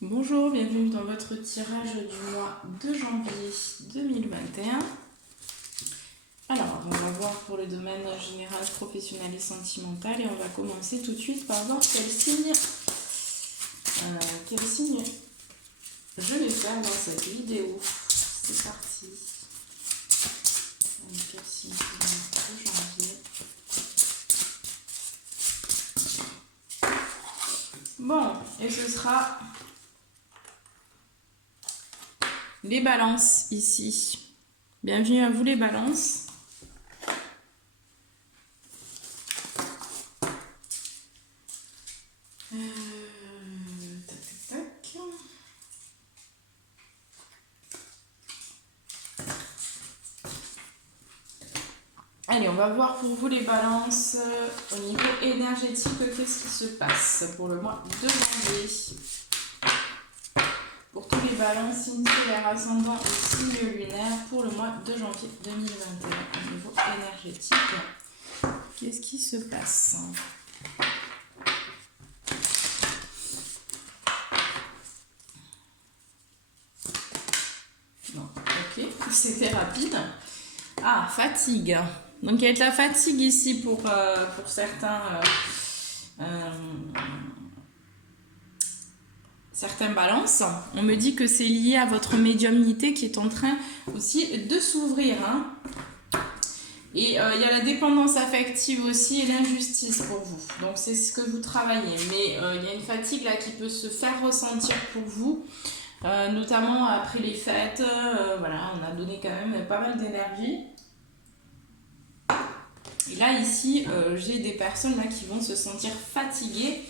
Bonjour, bienvenue dans votre tirage du mois de janvier 2021. Alors, on va voir pour le domaine général, professionnel et sentimental et on va commencer tout de suite par voir quel signe je vais faire dans cette vidéo. C'est parti. Quel signe de janvier. Bon, et ce sera les balances ici. Bienvenue à vous les balances. Tac. Allez, on va voir pour vous les balances au niveau énergétique, qu'est-ce qui se passe pour le mois de janvier. Pour tous les balances, signe solaire, ascendant et signe lunaire pour le mois de janvier 2021 au niveau énergétique. Qu'est-ce qui se passe? Non, ok, c'était rapide. Ah, fatigue. Donc il y a de la fatigue ici pour certains balances. On me dit que c'est lié à votre médiumnité qui est en train aussi de s'ouvrir. Et il y a la dépendance affective aussi et l'injustice pour vous. Donc c'est ce que vous travaillez. Mais il y a une fatigue là qui peut se faire ressentir pour vous. Notamment après les fêtes. Voilà, on a donné quand même pas mal d'énergie. Et là, ici, j'ai des personnes là, qui vont se sentir fatiguées,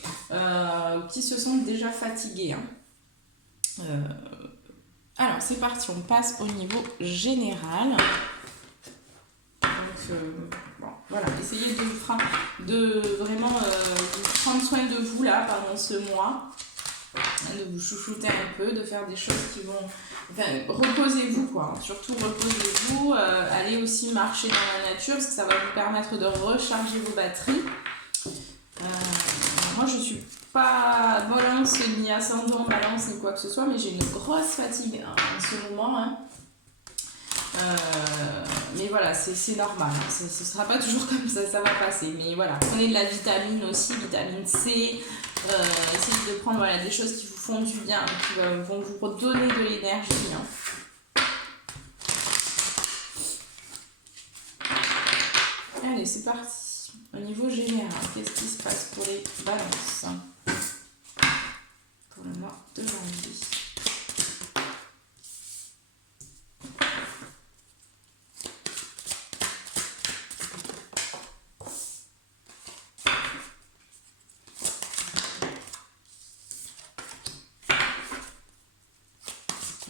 qui se sentent déjà fatiguées. Alors, c'est parti, on passe au niveau général. Donc, bon, voilà, essayez de vraiment prendre soin de vous là pendant ce mois, de vous chouchouter un peu, de faire des choses qui vont... Enfin, reposez-vous quoi, surtout reposez-vous, allez aussi marcher dans la nature parce que ça va vous permettre de recharger vos batteries. Moi je suis pas balance ni ascendant balance ni quoi que ce soit, mais j'ai une grosse fatigue en ce moment. Mais voilà, c'est normal, ce sera pas toujours comme ça va passer, mais voilà, prenez de la vitamine aussi, vitamine C, essayez de prendre des choses qui vous font du bien, qui vont vous redonner de l'énergie. Allez, c'est parti. Au niveau général, qu'est-ce qui se passe pour les balances pour le mois de janvier?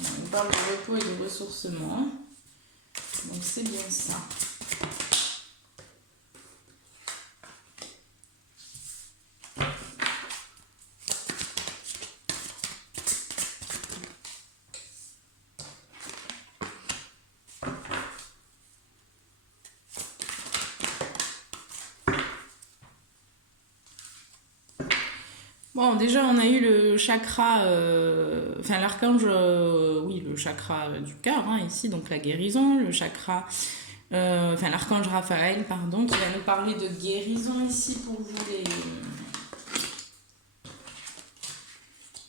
On parle de repos et de ressourcement, donc c'est bien ça. Bon, déjà, on a eu le chakra, enfin l'archange, oui, le chakra du cœur, ici, donc la guérison, le chakra, enfin l'archange Raphaël, pardon, qui va nous parler de guérison ici pour vous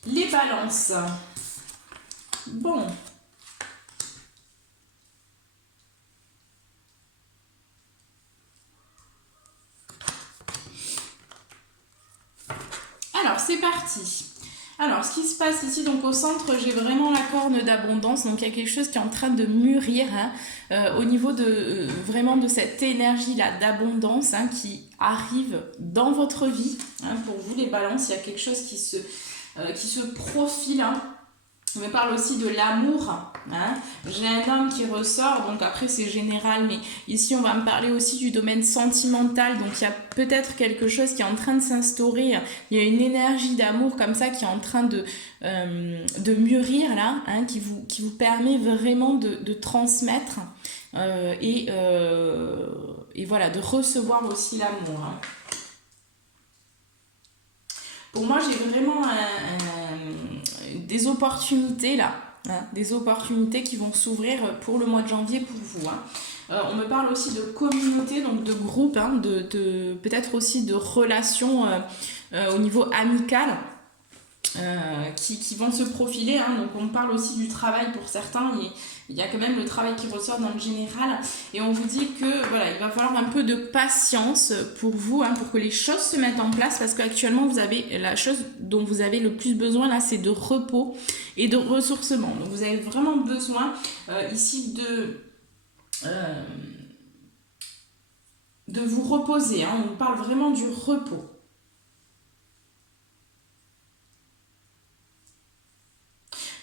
les balances. Bon. Alors, c'est parti. Alors, ce qui se passe ici, donc au centre, j'ai vraiment la corne d'abondance. Donc, il y a quelque chose qui est en train de mûrir au niveau de vraiment de cette énergie-là d'abondance qui arrive dans votre vie. Pour vous, les balances, il y a quelque chose qui se profile. On me parle aussi de l'amour. J'ai un homme qui ressort, donc après c'est général, mais ici on va me parler aussi du domaine sentimental. Donc il y a peut-être quelque chose qui est en train de s'instaurer. Il y a une énergie d'amour comme ça qui est en train de mûrir là, qui vous permet vraiment de transmettre et voilà, de recevoir aussi l'amour. Pour moi, j'ai vraiment des opportunités là, hein, des opportunités qui vont s'ouvrir pour le mois de janvier pour vous. Hein. On me parle aussi de communauté, donc de groupe, hein, peut-être aussi de relations au niveau amical. Qui vont se profiler, hein. Donc on parle aussi du travail pour certains, il y a quand même le travail qui ressort dans le général, et on vous dit que voilà, il va falloir un peu de patience pour vous, hein, pour que les choses se mettent en place, parce qu'actuellement vous avez la chose dont vous avez le plus besoin là, c'est de repos et de ressourcement. Donc vous avez vraiment besoin ici de vous reposer, hein. On parle vraiment du repos.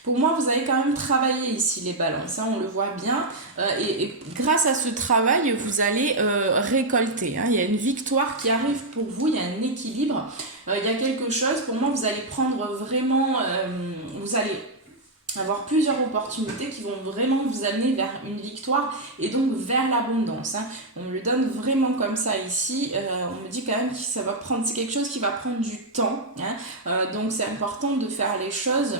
Pour moi, vous avez quand même travaillé ici les balances, hein, on le voit bien. Et grâce à ce travail, vous allez récolter. Hein. Il y a une victoire qui arrive pour vous, il y a un équilibre. Il y a quelque chose, pour moi, vous allez prendre vraiment... vous allez avoir plusieurs opportunités qui vont vraiment vous amener vers une victoire et donc vers l'abondance. Hein. On me le donne vraiment comme ça ici. On me dit quand même que ça va prendre, c'est quelque chose qui va prendre du temps. Hein. Donc c'est important de faire les choses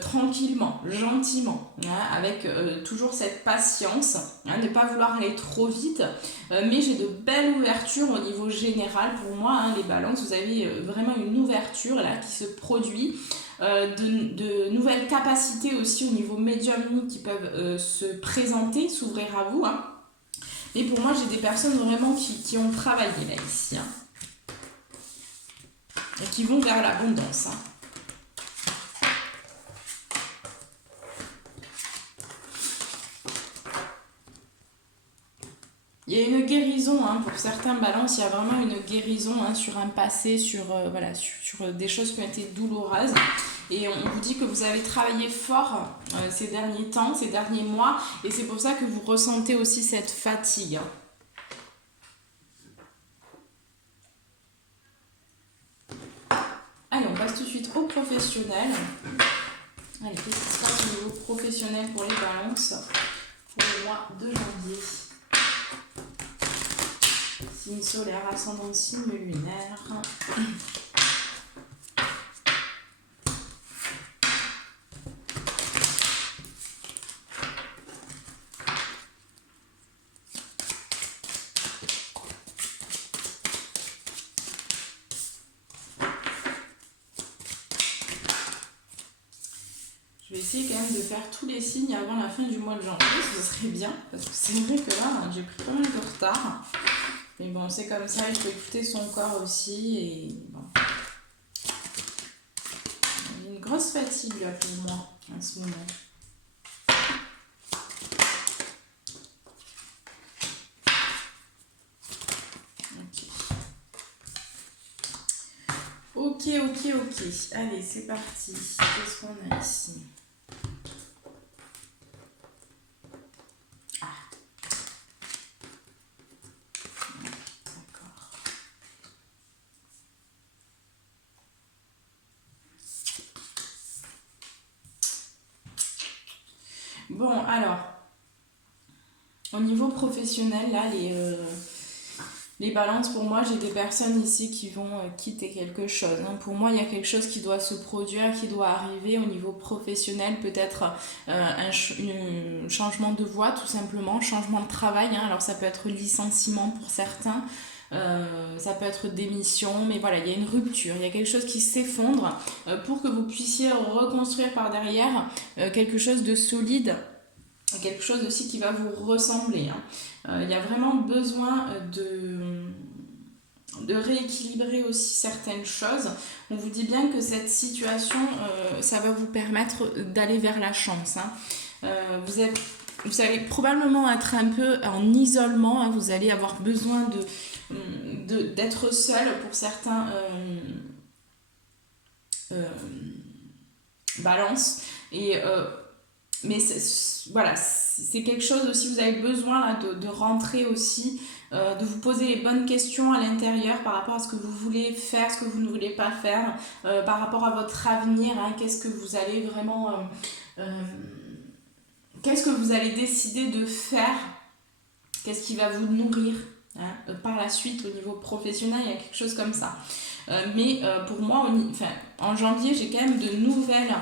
tranquillement, gentiment, hein, avec toujours cette patience, hein, ne pas vouloir aller trop vite. Mais j'ai de belles ouvertures au niveau général pour moi. Hein, les balances, vous avez vraiment une ouverture là qui se produit. De nouvelles capacités aussi au niveau médiumnique qui peuvent se présenter, s'ouvrir à vous. Hein. Mais pour moi, j'ai des personnes vraiment qui ont travaillé là, ici. Hein. Et qui vont vers l'abondance. Hein. Il y a une guérison, hein, pour certains balances, il y a vraiment une guérison, hein, sur un passé, sur des choses qui ont été douloureuses. Et on vous dit que vous avez travaillé fort ces derniers temps, ces derniers mois, et c'est pour ça que vous ressentez aussi cette fatigue. Hein. Allez, on passe tout de suite au professionnel. Allez, qu'est-ce qui se passe au niveau professionnel pour les balances pour le mois de janvier? Signe solaire, ascendant, signe lunaire. Je vais essayer quand même de faire tous les signes avant la fin du mois de janvier, ce serait bien, parce que c'est vrai que là, j'ai pris pas mal de retard. Mais bon, c'est comme ça, il faut écouter son corps aussi. Et bon. Il y a une grosse fatigue là pour moi en ce moment. Ok. Allez, c'est parti. Qu'est-ce qu'on a ici? Bon, alors, au niveau professionnel, là, les balances, pour moi, j'ai des personnes ici qui vont quitter quelque chose. Hein. Pour moi, il y a quelque chose qui doit se produire, qui doit arriver au niveau professionnel, peut-être un changement de voie, tout simplement, changement de travail. Hein. Alors, ça peut être licenciement pour certains. Ça peut être démission, mais voilà, il y a une rupture, il y a quelque chose qui s'effondre pour que vous puissiez reconstruire par derrière quelque chose de solide, quelque chose aussi qui va vous ressembler. Hein. Il y a vraiment besoin de rééquilibrer aussi certaines choses. On vous dit bien que cette situation, ça va vous permettre d'aller vers la chance. Hein. Vous allez probablement être un peu en isolement, hein. Vous allez avoir besoin d'être seul pour certains balances. Mais voilà, c'est quelque chose aussi, vous avez besoin là, de rentrer aussi, de vous poser les bonnes questions à l'intérieur par rapport à ce que vous voulez faire, ce que vous ne voulez pas faire, par rapport à votre avenir, hein, qu'est-ce que vous allez vraiment... qu'est-ce que vous allez décider de faire, qu'est-ce qui va vous nourrir, hein, par la suite au niveau professionnel, il y a quelque chose comme ça. Mais pour moi, en janvier, j'ai quand même de nouvelles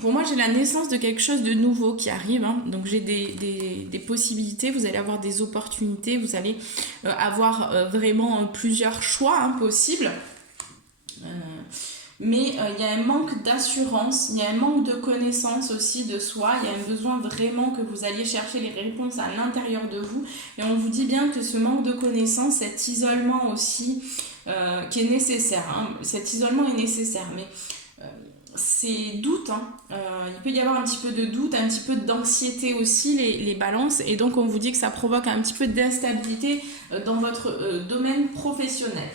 Pour moi, j'ai la naissance de quelque chose de nouveau qui arrive. Hein. Donc, j'ai des possibilités. Vous allez avoir des opportunités. Vous allez avoir vraiment plusieurs choix hein, possibles. Mais il y a un manque d'assurance, il y a un manque de connaissance aussi de soi, il y a un besoin vraiment que vous alliez chercher les réponses à l'intérieur de vous. Et on vous dit bien que ce manque de connaissance, cet isolement aussi, qui est nécessaire, hein. Cet isolement est nécessaire, mais ces doutes, hein, il peut y avoir un petit peu de doute, un petit peu d'anxiété aussi, les balances, et donc on vous dit que ça provoque un petit peu d'instabilité dans votre domaine professionnel.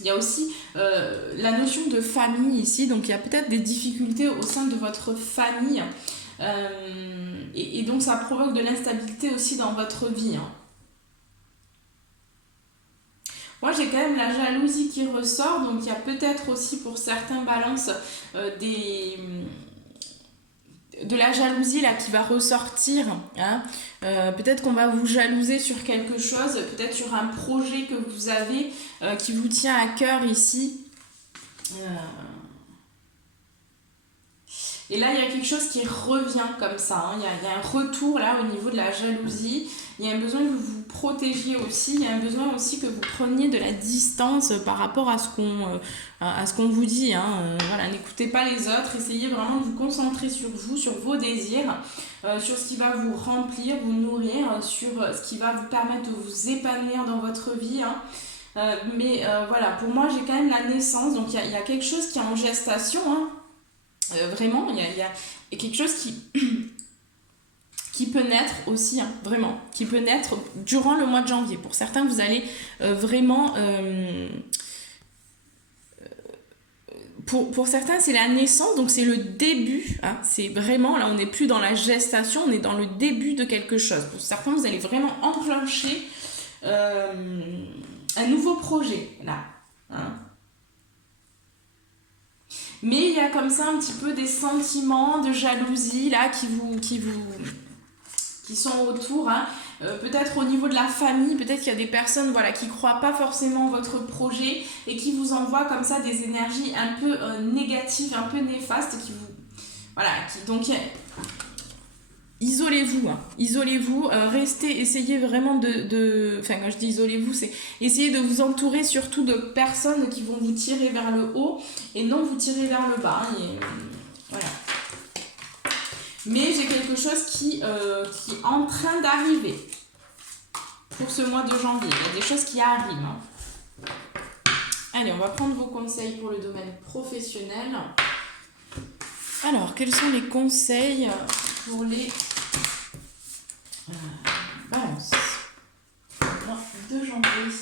Il y a aussi la notion de famille ici, donc il y a peut-être des difficultés au sein de votre famille, et donc ça provoque de l'instabilité aussi dans votre vie, hein. Moi, j'ai quand même la jalousie qui ressort, donc il y a peut-être aussi pour certains balances de la jalousie là qui va ressortir, hein. Peut-être qu'on va vous jalouser sur quelque chose, peut-être sur un projet que vous avez qui vous tient à cœur ici. Et là, il y a quelque chose qui revient comme ça, hein. Il y a un retour là au niveau de la jalousie. Il y a un besoin que vous vous protégiez aussi. Il y a un besoin aussi que vous preniez de la distance par rapport à ce qu'on vous dit, hein. Voilà, n'écoutez pas les autres. Essayez vraiment de vous concentrer sur vous, sur vos désirs, sur ce qui va vous remplir, vous nourrir, sur ce qui va vous permettre de vous épanouir dans votre vie, hein. Voilà, pour moi, j'ai quand même la naissance. Donc, il y a quelque chose qui est en gestation, hein. Vraiment, il y a quelque chose qui peut naître aussi, hein, vraiment, qui peut naître durant le mois de janvier. Pour certains, vous allez vraiment... Pour certains, c'est la naissance, donc c'est le début, hein, c'est vraiment, là on n'est plus dans la gestation, on est dans le début de quelque chose. Pour certains, vous allez vraiment enclencher un nouveau projet, là, hein. Mais il y a comme ça un petit peu des sentiments de jalousie là qui sont autour, hein. Peut-être au niveau de la famille, peut-être qu'il y a des personnes voilà, qui ne croient pas forcément votre projet et qui vous envoient comme ça des énergies un peu négatives, un peu néfastes, qui vous... Voilà, donc isolez-vous, hein. Isolez-vous, restez, essayez vraiment enfin quand je dis isolez-vous, c'est essayez de vous entourer surtout de personnes qui vont vous tirer vers le haut et non vous tirer vers le bas, hein. Et, voilà. Mais j'ai quelque chose qui est en train d'arriver pour ce mois de janvier. Il y a des choses qui arrivent, hein. Allez, on va prendre vos conseils pour le domaine professionnel. Alors, quels sont les conseils pour les balances de janvier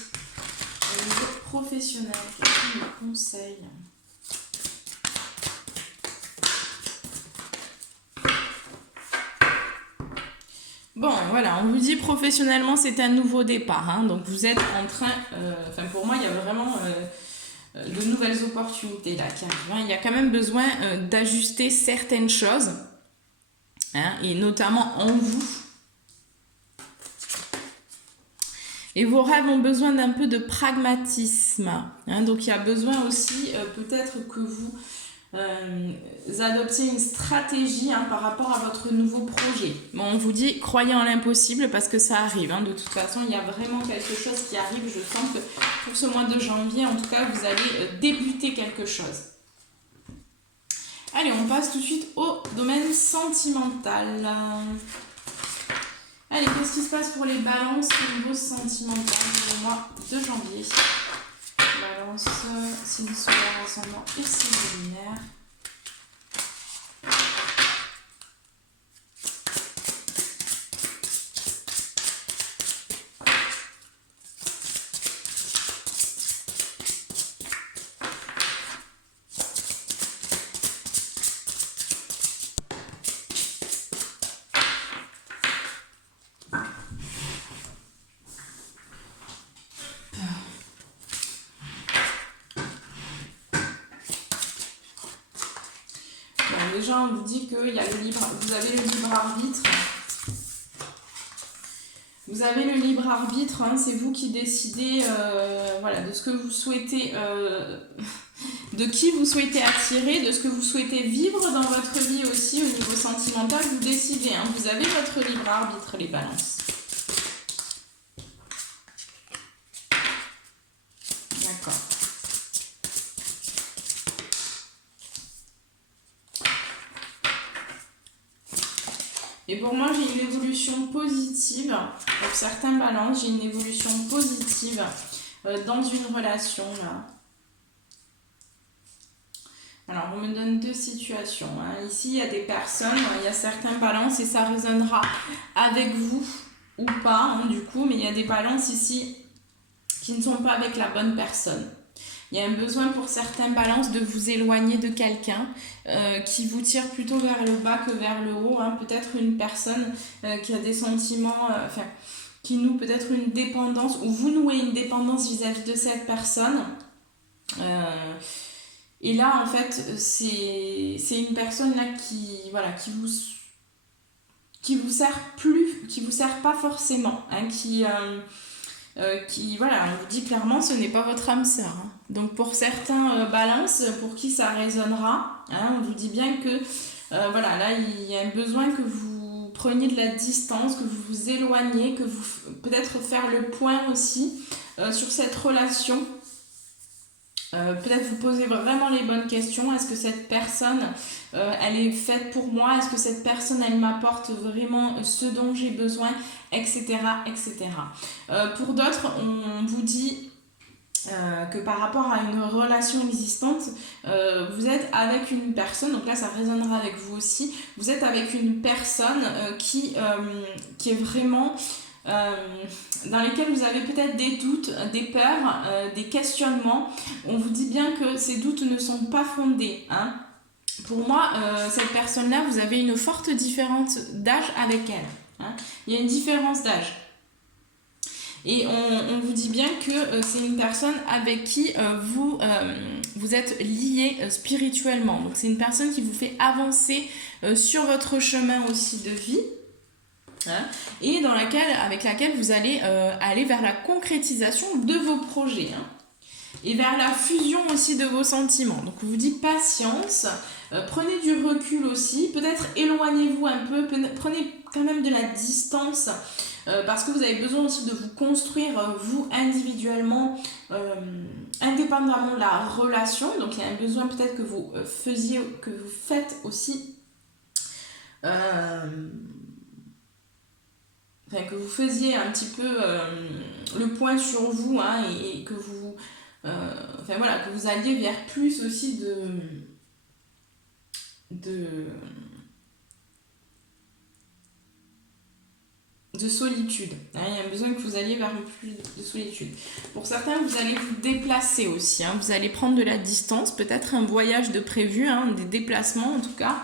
au niveau professionnel? Quels sont les conseils? Bon, voilà, on vous dit professionnellement, c'est un nouveau départ, hein, donc vous êtes en train... pour moi, il y a vraiment de nouvelles opportunités là qui arrivent, hein. Il y a quand même besoin d'ajuster certaines choses, hein, et notamment en vous. Et vos rêves ont besoin d'un peu de pragmatisme, hein, donc il y a besoin aussi peut-être que vous adoptiez une stratégie, hein, par rapport à votre nouveau projet. Bon, on vous dit croyez en l'impossible parce que ça arrive, hein. De toute façon, il y a vraiment quelque chose qui arrive. Je sens que pour ce mois de janvier, en tout cas, vous allez débuter quelque chose. Allez, on passe tout de suite au domaine sentimental. Allez, qu'est-ce qui se passe pour les balances au niveau sentimental pour le mois de janvier? Balance, signe solaire, ascendant et signe lunaire. Déjà, on vous dit que vous avez le libre arbitre. Vous avez le libre arbitre, hein, c'est vous qui décidez voilà, de ce que vous souhaitez de qui vous souhaitez attirer, de ce que vous souhaitez vivre dans votre vie aussi au niveau sentimental. Vous décidez, hein, vous avez votre libre arbitre, les balances. D'accord. Et pour moi, j'ai une évolution positive. Pour certains balances, j'ai une évolution positive dans une relation, là. Alors, on me donne deux situations, hein. Ici, il y a des personnes, il y a certains balances et ça résonnera avec vous ou pas, hein, du coup. Mais il y a des balances ici qui ne sont pas avec la bonne personne. Il y a un besoin pour certains balances de vous éloigner de quelqu'un qui vous tire plutôt vers le bas que vers le haut, hein. Peut-être une personne qui a des sentiments, qui noue peut-être une dépendance, ou vous nouez une dépendance vis-à-vis de cette personne. Et là, en fait, c'est une personne là qui vous sert plus, qui vous sert pas forcément, hein, voilà, on vous dit clairement, ce n'est pas votre âme sœur, hein. Donc pour certains balances, pour qui ça résonnera, hein, on vous dit bien que, voilà, là, il y a un besoin que vous preniez de la distance, que vous vous éloigniez, que vous, peut-être faire le point aussi sur cette relation. Peut-être vous posez vraiment les bonnes questions. Est-ce que cette personne, elle est faite pour moi? Est-ce que cette personne, elle m'apporte vraiment ce dont j'ai besoin, etc., etc. Pour d'autres, on vous dit que par rapport à une relation existante, vous êtes avec une personne, donc là ça résonnera avec vous aussi, vous êtes avec une personne qui est vraiment... dans lesquels vous avez peut-être des doutes, des peurs, des questionnements. On vous dit bien que ces doutes ne sont pas fondés, hein. Pour moi, cette personne-là, vous avez une forte différence d'âge avec elle, hein. Il y a une différence d'âge. Et on vous dit bien que c'est une personne avec qui vous êtes lié spirituellement. Donc c'est une personne qui vous fait avancer sur votre chemin aussi de vie. Hein, et avec laquelle vous allez aller vers la concrétisation de vos projets, hein, et vers la fusion aussi de vos sentiments. Donc on vous dit patience, prenez du recul aussi, peut-être éloignez-vous un peu, prenez quand même de la distance, parce que vous avez besoin aussi de vous construire vous individuellement, indépendamment de la relation. Donc il y a un besoin peut-être que vous faites aussi que vous faisiez un petit peu le point sur vous, hein, et que vous que vous alliez vers plus aussi de solitude, hein. Il y a besoin que vous alliez vers plus de solitude. Pour certains, vous allez vous déplacer aussi, hein. Vous allez prendre de la distance, peut-être un voyage de prévu, hein, des déplacements en tout cas.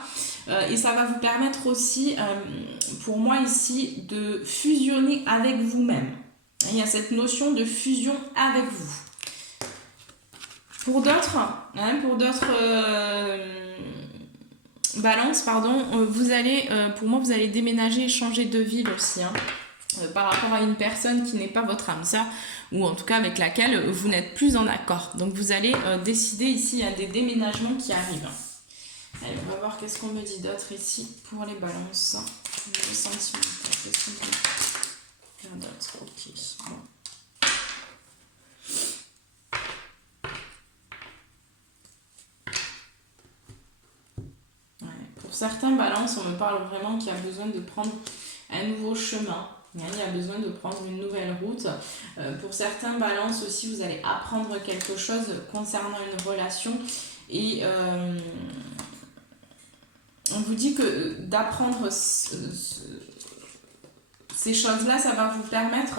Et ça va vous permettre aussi, pour moi ici, de fusionner avec vous-même. Il y a cette notion de fusion avec vous. Pour d'autres, balances, vous allez, pour moi, vous allez déménager et changer de ville aussi, hein, par rapport à une personne qui n'est pas votre âme sœur, ou en tout cas avec laquelle vous n'êtes plus en accord. Donc vous allez décider ici, il y a des déménagements qui arrivent. Allez, on va voir qu'est-ce qu'on me dit d'autre ici pour les balances. Les sentiments. Qu'est-ce qu'on peut faire d'autre? Ok. Bon. Ouais. Pour certains balances, on me parle vraiment qu'il y a besoin de prendre un nouveau chemin. Il y a besoin de prendre une nouvelle route. Pour certains balances aussi, vous allez apprendre quelque chose concernant une relation. Et on vous dit que d'apprendre ces choses-là, ça va vous permettre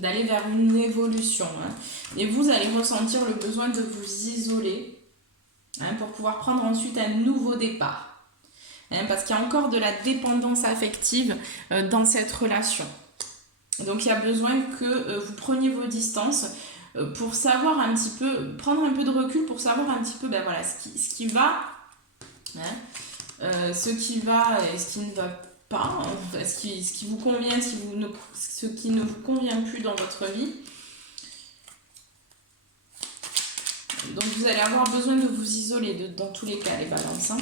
d'aller vers une évolution, hein. Et vous allez ressentir le besoin de vous isoler, hein, pour pouvoir prendre ensuite un nouveau départ, hein, parce qu'il y a encore de la dépendance affective dans cette relation. Donc il y a besoin que vous preniez vos distances pour savoir un petit peu, prendre un peu de recul pour savoir un petit peu ce qui va, hein, ce qui va et ce qui ne va pas, hein, ce qui vous convient, ce qui ne vous convient plus dans votre vie. Donc vous allez avoir besoin de vous isoler dans tous les cas, les balances. Hein.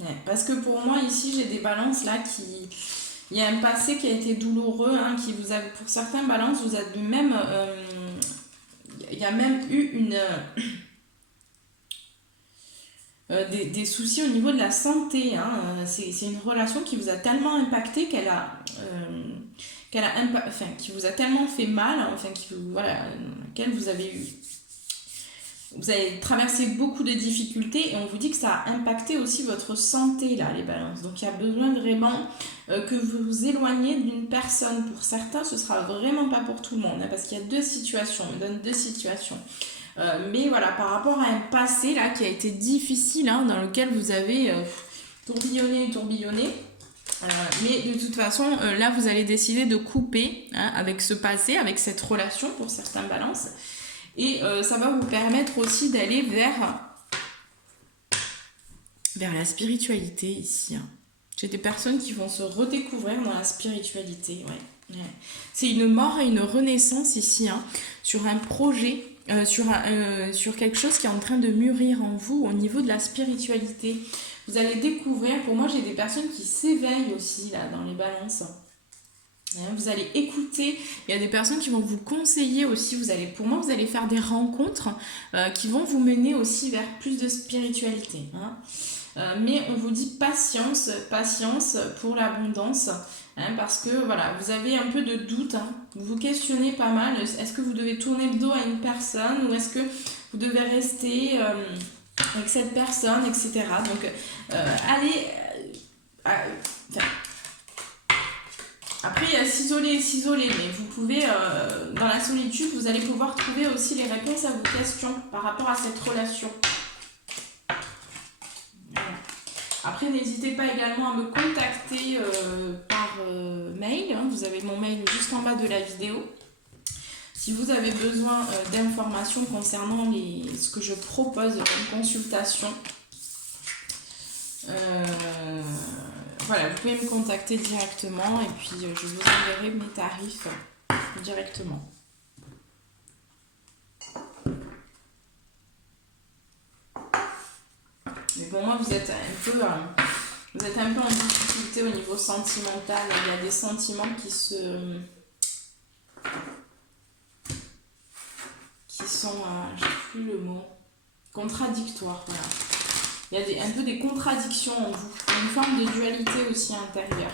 Ouais, parce que pour moi, ici, j'ai des balances là qui... Il y a un passé qui a été douloureux, hein, qui vous a... Pour certains balances, vous avez même... il y a même eu des soucis au niveau de la santé. Hein. C'est une relation qui vous a tellement impacté qu'elle a... enfin, qui vous a tellement fait mal, enfin, voilà, laquelle vous avez eu... Vous avez traversé beaucoup de difficultés et on vous dit que ça a impacté aussi votre santé, là, les balances. Donc, il y a besoin vraiment que vous vous éloigniez d'une personne. Pour certains, ce sera vraiment pas pour tout le monde, hein, parce qu'il y a deux situations. On donne deux situations. Mais voilà, par rapport à un passé, là, qui a été difficile, hein, dans lequel vous avez tourbillonné. Mais de toute façon, là, vous allez décider de couper, hein, avec ce passé, avec cette relation pour certains balances. Et ça va vous permettre aussi d'aller vers la spiritualité ici. Hein. J'ai des personnes qui vont se redécouvrir dans la spiritualité. Ouais. C'est une mort et une renaissance ici, hein, sur un projet, sur quelque chose qui est en train de mûrir en vous au niveau de la spiritualité. Vous allez découvrir, pour moi j'ai des personnes qui s'éveillent aussi là dans les balances. Vous allez écouter, il y a des personnes qui vont vous conseiller aussi, pour moi vous allez faire des rencontres qui vont vous mener aussi vers plus de spiritualité. Hein. Mais on vous dit patience pour l'abondance, hein, parce que voilà, vous avez un peu de doute, hein, vous vous questionnez pas mal, est-ce que vous devez tourner le dos à une personne ou est-ce que vous devez rester avec cette personne, etc. Donc allez... Après, il y a s'isoler, mais vous pouvez, dans la solitude, vous allez pouvoir trouver aussi les réponses à vos questions par rapport à cette relation. Voilà. Après, n'hésitez pas également à me contacter par mail. Hein. Vous avez mon mail juste en bas de la vidéo. Si vous avez besoin d'informations concernant ce que je propose comme consultation, voilà, vous pouvez me contacter directement et puis je vous enverrai mes tarifs directement. Mais pour moi, vous êtes un peu en difficulté au niveau sentimental. Il y a des sentiments qui sont, je sais plus le mot, contradictoires. Voilà. Il y a un peu des contradictions en vous. Il y a une forme de dualité aussi intérieure.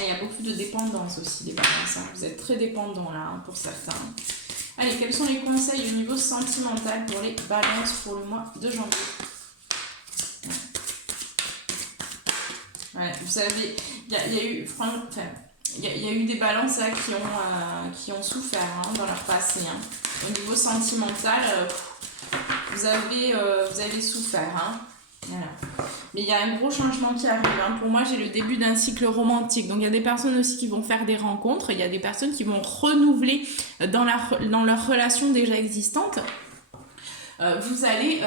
Il y a beaucoup de dépendance aussi, des balances. Hein. Vous êtes très dépendants là, hein, pour certains. Allez, quels sont les conseils au niveau sentimental pour les balances pour le mois de janvier? Ouais, vous savez, il y a eu des balances là, qui ont souffert, hein, dans leur passé. Hein. Au niveau sentimental, vous avez souffert. Hein. Voilà. Mais il y a un gros changement qui arrive. Hein. Pour moi, j'ai le début d'un cycle romantique. Donc, il y a des personnes aussi qui vont faire des rencontres. Il y a des personnes qui vont renouveler dans leur relation déjà existante. Vous allez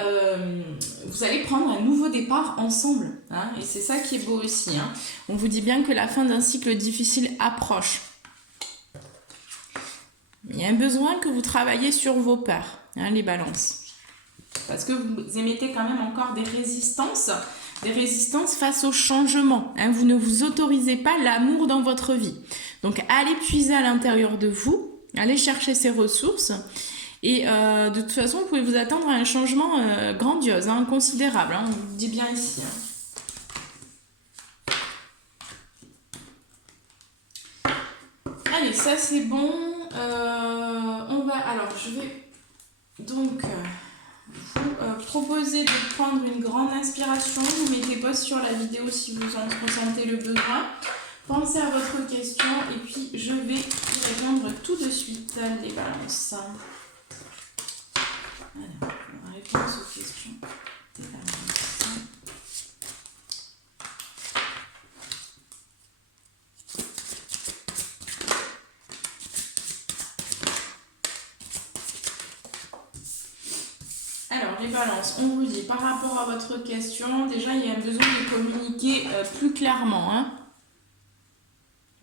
prendre un nouveau départ ensemble. Hein. Et c'est ça qui est beau aussi. Hein. On vous dit bien que la fin d'un cycle difficile approche. Il y a un besoin que vous travaillez sur vos peurs, hein, les balances. Parce que vous émettez quand même encore des résistances face au changement. Hein. Vous ne vous autorisez pas l'amour dans votre vie. Donc, allez puiser à l'intérieur de vous, allez chercher ces ressources. Et de toute façon, vous pouvez vous attendre à un changement grandiose, hein, considérable. Hein, on vous le dit bien ici. Hein. Allez, ça c'est bon. Alors, je vais donc... vous proposez de prendre une grande inspiration, vous mettez pause sur la vidéo si vous en ressentez le besoin. Pensez à votre question et puis je vais y répondre tout de suite, les balances. Alors, réponse aux questions des balances. balances, on vous dit par rapport à votre question, déjà il y a un besoin de communiquer plus clairement. Hein.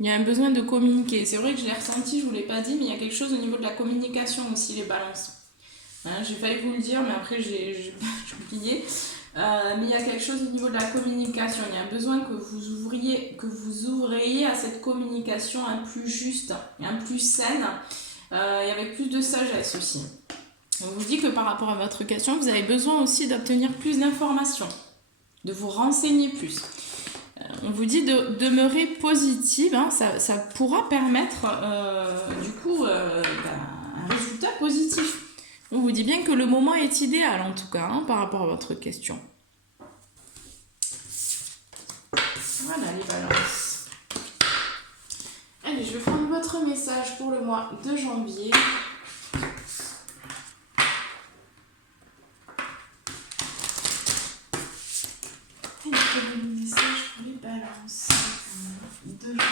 Il y a un besoin de communiquer. C'est vrai que je l'ai ressenti, je ne vous l'ai pas dit, mais il y a quelque chose au niveau de la communication aussi, les balances. Hein, j'ai failli vous le dire, mais après j'ai oublié. Mais il y a quelque chose au niveau de la communication. Il y a un besoin que vous ouvriez à cette communication un plus juste, un plus saine, et avec plus de sagesse aussi. On vous dit que par rapport à votre question, vous avez besoin aussi d'obtenir plus d'informations, de vous renseigner plus. On vous dit de demeurer positive, hein, ça pourra permettre du coup un résultat positif. On vous dit bien que le moment est idéal en tout cas hein, par rapport à votre question. Voilà les balances. Allez, je vais prendre votre message pour le mois de janvier. Allez, quel est le message pour les balances de janvier.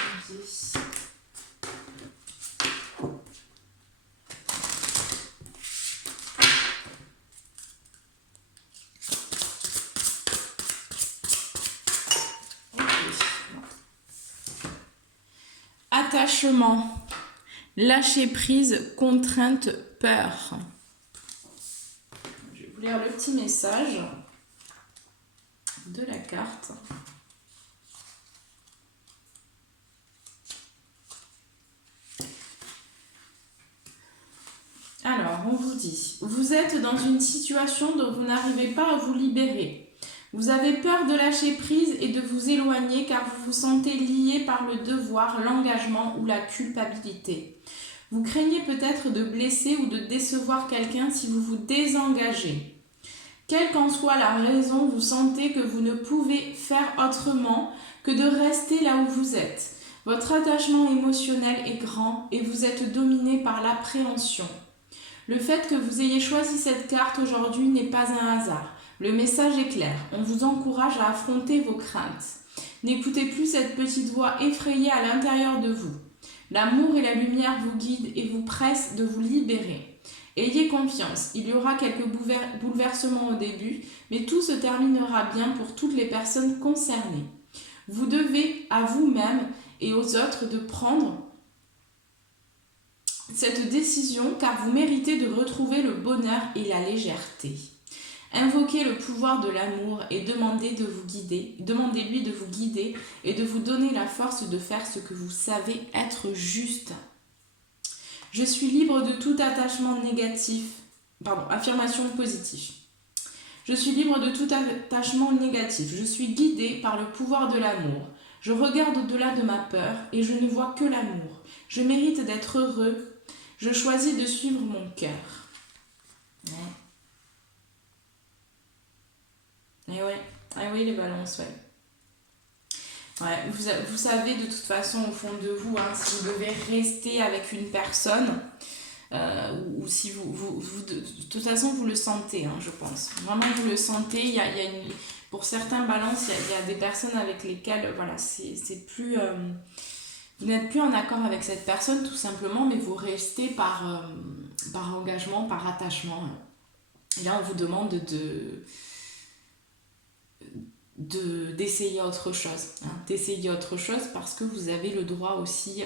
Attachement, lâcher prise, contrainte, peur. Je vais vous lire le petit message de la carte. Alors, on vous dit, vous êtes dans une situation dont vous n'arrivez pas à vous libérer. Vous avez peur de lâcher prise et de vous éloigner car vous vous sentez lié par le devoir, l'engagement ou la culpabilité. Vous craignez peut-être de blesser ou de décevoir quelqu'un si vous vous désengagez. Quelle qu'en soit la raison, vous sentez que vous ne pouvez faire autrement que de rester là où vous êtes. Votre attachement émotionnel est grand et vous êtes dominé par l'appréhension. Le fait que vous ayez choisi cette carte aujourd'hui n'est pas un hasard. Le message est clair, on vous encourage à affronter vos craintes. N'écoutez plus cette petite voix effrayée à l'intérieur de vous. L'amour et la lumière vous guident et vous pressent de vous libérer. Ayez confiance, il y aura quelques bouleversements au début, mais tout se terminera bien pour toutes les personnes concernées. Vous devez à vous-même et aux autres de prendre cette décision car vous méritez de retrouver le bonheur et la légèreté. Invoquez le pouvoir de l'amour et demandez-lui de vous guider et de vous donner la force de faire ce que vous savez être juste. Je suis libre de tout attachement négatif. Affirmation positive. Je suis libre de tout attachement négatif. Je suis guidée par le pouvoir de l'amour. Je regarde au-delà de ma peur et je ne vois que l'amour. Je mérite d'être heureux. Je choisis de suivre mon cœur. Ouais. Et ouais. Ah oui, les balances, ouais. Ouais, vous savez de toute façon au fond de vous, hein, si vous devez rester avec une personne, ou si de toute façon vous le sentez, hein, je pense. Vraiment vous le sentez, pour certains balances, il y a des personnes avec lesquelles, voilà, c'est plus... vous n'êtes plus en accord avec cette personne tout simplement, mais vous restez par engagement, par attachement. Et là, on vous demande d'essayer autre chose. Hein, d'essayer autre chose parce que vous avez le droit aussi...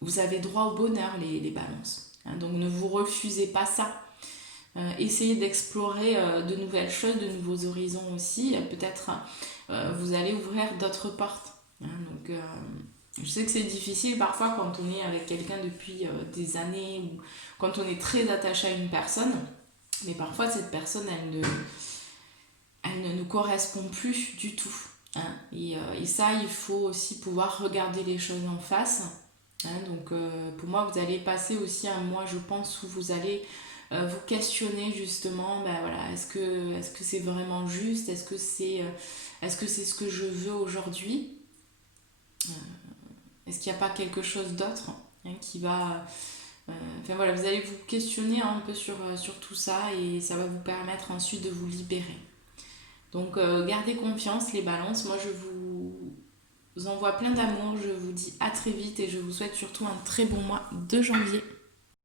vous avez droit au bonheur, les balances. Hein, donc ne vous refusez pas ça. Essayez d'explorer de nouvelles choses, de nouveaux horizons aussi. Peut-être vous allez ouvrir d'autres portes. Hein, donc, je sais que c'est difficile parfois quand on est avec quelqu'un depuis des années ou quand on est très attaché à une personne, mais parfois cette personne elle ne nous correspond plus du tout. Hein, et ça, il faut aussi pouvoir regarder les choses en face. Hein, donc pour moi, vous allez passer aussi un mois, je pense, où vous allez vous questionner justement, voilà, est-ce que c'est vraiment juste, est-ce que c'est ce que je veux aujourd'hui. Est-ce qu'il n'y a pas quelque chose d'autre qui va... voilà, vous allez vous questionner un peu sur tout ça et ça va vous permettre ensuite de vous libérer. Donc gardez confiance les balances. Moi je vous envoie plein d'amour. Je vous dis à très vite et je vous souhaite surtout un très bon mois de janvier.